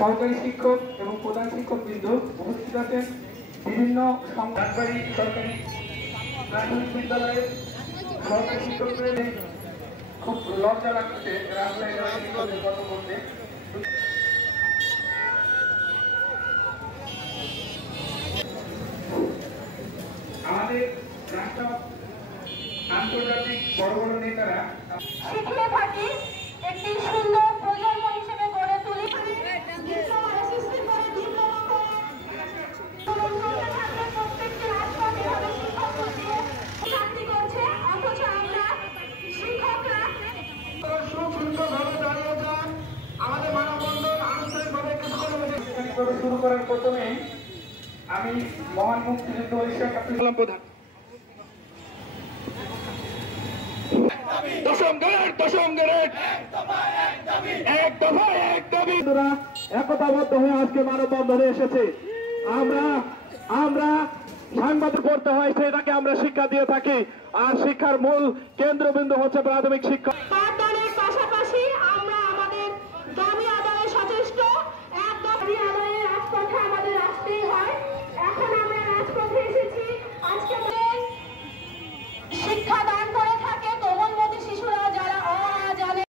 সহকারী শিক্ষক এবং প্রধান শিক্ষকবৃন্দ উপস্থিত আছেন। বিভিন্ন সরকারি প্রাথমিক বিদ্যালয়ের সহকারী শিক্ষকদের খুব লজ্জা লাগছে রাস্তায় কথা বলতে। আমাদের রাষ্ট্র আন্তর্জাতিক বড় বড় নেতারা শিখে থাকি একটি সুন্দর প্রজন্ম হিসেবে গড়ে তুলি। প্রত্যেকটি রাষ্ট্র এভাবে শিক্ষক দিয়ে চাকরি করছে, অথচ আমরা শিক্ষকরা সুশৃঙ্খলভাবে দাঁড়িয়ে যান। আমাদের মানববন্ধন আনুষ্ঠানিকভাবে শুরু করার প্রথমে আমি মহান মুক্তিযুদ্ধ শেখ আব্দুল কালাম প্রধান একতাবদ্ধ হয়ে আজকে মানববন্ধনে এসেছে। আমরা সাংবাদিক করতে হয় সেটাকে আমরা শিক্ষা দিয়ে থাকি। আর শিক্ষার মূল কেন্দ্রবিন্দু হচ্ছে প্রাথমিক শিক্ষা। পাঠদানের পাশাপাশি আমরা আমাদের দাবি আদায়ে সচেষ্ট। এক দফা